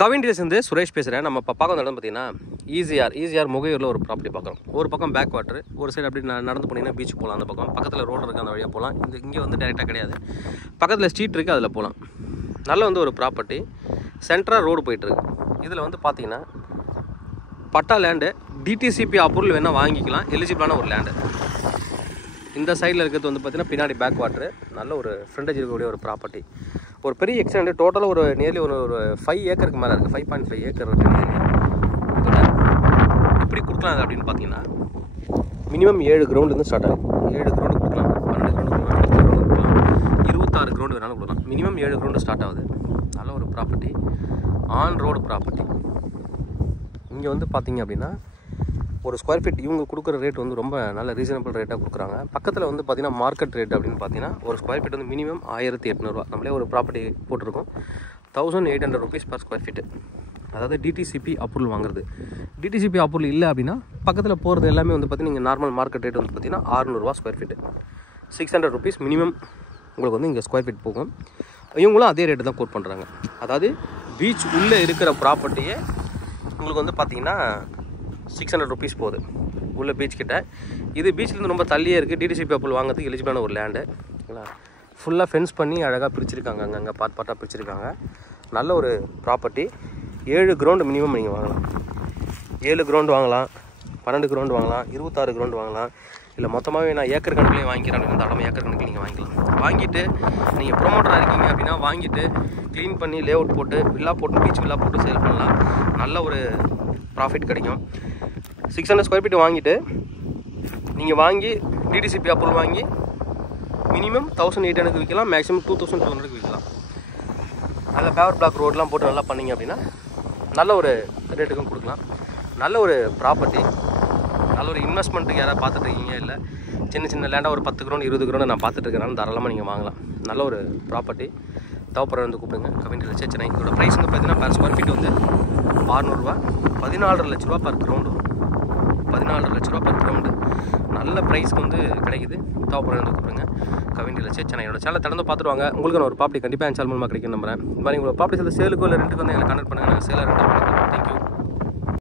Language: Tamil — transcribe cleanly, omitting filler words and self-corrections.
கவின்டிலேருந்து சுரேஷ் பேசுகிறேன். நம்ம இப்போ பார்க்க இடம் பார்த்தீங்கன்னா ஈசிஆர் முகையூரில் ஒரு ப்ராப்பர்ட்டி பார்க்குறோம். ஒரு பக்கம் பேக் வாட்டர், ஒரு சைடு அப்படி நடந்து போனீங்கன்னா பீச் போகலாம். அந்த பக்கம் பக்கத்தில் ரோடு இருக்குது, அந்த வழியாக போகலாம். இங்கே வந்து டேரெக்டாக கிடையாது, பக்கத்தில் ஸ்ட்ரீட் இருக்குது, அதில் போகலாம். நல்ல வந்து ஒரு ப்ராப்பர்ட்டி, சென்ட்ரலாக ரோடு போயிட்டுருக்கு. இதில் வந்து பார்த்தீங்கன்னா பட்டா லேண்டு, டிடிசிபி அப்ரூவல் வேணால் வாங்கிக்கலாம், எலிஜிபிளான ஒரு லேண்டு. இந்த சைடில் இருக்கிறது வந்து பார்த்திங்கன்னா பின்னாடி பேக் வாட்ரு, நல்ல ஒரு ஃப்ரண்டேஜ் இருக்கக்கூடிய ஒரு ப்ராப்பர்ட்டி. ஒரு பெரிய எக்ஸ்டெண்ட், டோட்டலாக ஒரு நியர்லி ஒரு 5 ஏக்கருக்கு மேலே இருக்குது. 5.5 ஏக்கர் இருக்குது நியர்லி. எப்படி கொடுக்கலாம் அப்படின்னு பார்த்தீங்கன்னா மினிமம் 7 கிரவுண்ட்லேருந்து ஸ்டார்ட் ஆகும். 7 கிரவுண்டு கொடுக்கலாம், 12 கிரவுண்டு கொடுக்கலாம், 10 கிரவுண்டு கொடுக்கலாம், 26 கிரவுண்டு வேணாலும் கொடுக்கலாம். மினிமம் 7 கிரவுண்டு ஸ்டார்ட் ஆகுது. நல்ல ஒரு ப்ராப்பர்ட்டி, ஆன் ரோடு ப்ராப்பர்ட்டி. இங்கே வந்து பார்த்தீங்க அப்படின்னா ஒரு ஸ்கொயர் ஃபீட் இவங்க கொடுக்குற ரேட் வந்து ரொம்ப நல்ல ரீசனபிள் ரேட்டாக கொடுக்குறாங்க. பக்கத்தில் வந்து பார்த்திங்கன்னா மார்க்கெட் ரேட் அப்படின்னு பார்த்தீங்கன்னா ஒரு ஸ்கொயர் ஃபீட் வந்து மினிமம் 1800 ரூபா. நம்மளே ஒரு ப்ராப்பர்ட்டி போட்டிருக்கோம், 1800 rupees per ஸ்கொயர் ஃபீட்டு. அதாவது டிடிசிபி அப்ரூவல் வாங்குறது. டிடிசிபி அப்ரூவல் இல்லை அப்படின்னா பக்கத்தில் போகிறது எல்லாமே வந்து பார்த்திங்கன்னா நீங்கள் நார்மல் மார்க்கெட் ரேட் வந்து பார்த்திங்கன்னா 600 ரூபா ஸ்கொயர் ஃபீட்டு, 600 rupees மினிமம் உங்களுக்கு வந்து இங்கே ஸ்கொயர் ஃபீட் போகும். இவங்களும் அதே ரேட்டு தான் கோட் பண்ணுறாங்க. அதாவது பீச் உள்ளே இருக்கிற ப்ராப்பர்ட்டியே உங்களுக்கு வந்து பார்த்திங்கன்னா 600 rupees போகுது உள்ள பீச் கிட்ட. இது பீச்லேருந்து ரொம்ப தள்ளியே இருக்குது. டிடிசிபி அப்ரூவல் வாங்குறதுக்கு எலிஜிபிளான ஒரு லேண்டு. ஃபுல்லாக ஃபென்ஸ் பண்ணி அழகாக பிரிச்சிருக்காங்க, அங்கங்கே பார்ட்டாக பிரிச்சிருக்காங்க. நல்ல ஒரு ப்ராப்பர்ட்டி. 7 கிரவுண்டு மினிமம் நீங்கள் வாங்கலாம். 7 கிரவுண்டு வாங்கலாம், 12 கிரவுண்டு வாங்கலாம், 26 கிரவுண்டு வாங்கலாம். இல்லை மொத்தமாகவே நான் ஏக்கர் கணக்கிலே வாங்கிக்கிறேன் அப்படின்னா தடவை ஏக்கர் கணக்கில் நீங்கள் வாங்கிக்கலாம். வாங்கிட்டு நீங்கள் ப்ரொமோட்டராக இருக்கீங்க அப்படின்னா வாங்கிட்டு க்ளீன் பண்ணி லே அவுட் போட்டு வில்லா போட்டு பீச் வில்லா போட்டு சேல் பண்ணலாம். நல்ல ஒரு ப்ராஃபிட் கிடைக்கும். 600 ஸ்கொயர் ஃபீட் வாங்கிட்டு நீங்கள் வாங்கி டிடிசிபி அப்ரூவல் வாங்கி மினிமம் 1800 விற்கலாம், மேக்ஸிமம் 2200 விற்கலாம். நல்ல பேவர் பிளாக் ரோடெலாம் போட்டு நல்லா பண்ணிங்க அப்படின்னா நல்ல ஒரு ரேட்டுக்கும் கொடுக்கலாம். நல்ல ஒரு ப்ராப்பர்ட்டி, நல்ல ஒரு இன்வெஸ்ட்மெண்ட்டுக்கு யாராவது பார்த்துட்ருக்கீங்க, இல்லை சின்ன சின்ன லேண்டாக ஒரு 10 கிரவுண்டு 20 கிரவுண்டு நான் பார்த்துட்ருக்கேனாலும் தாராளமாக நீங்கள் வாங்கலாம். நல்ல ஒரு ப்ராப்பர்ட்டி. தேவைப்படுற வந்து கூப்பிடுங்க. கவின்டில் சென்னை. இதோட ப்ரைஸ் வந்து பார்த்தீங்கன்னா per ஸ்கொயர் ஃபீட் வந்து 600 ரூபா, 14.5 லட்ச ரூபா பர் கிரவுண்டு. 14.5 லட்ச ரூபா பர் கிரவுண்டு. நல்ல ப்ரைஸ்க்கு வந்து கிடைக்குது. தேவைப்படுற வந்து கூப்பிடுங்க. கவின்டில் சென்னை. என்னோட சேனலை திறந்து பார்த்துட்டு வாங்க. உங்களுக்கு நான் ஒரு ப்ராப்பர்ட்டி கண்டிப்பாக என் சேனல் மூலமாக கிடைக்கும் நம்புறேன். இந்த மாதிரி உங்களோட ப்ராப்பர்ட்டி சேலுக்கோ இல்லை ரெண்டுக்கு வந்து எங்களை கனெக்ட் பண்ணுங்கள். நாங்கள் சேலாக ரெண்டாக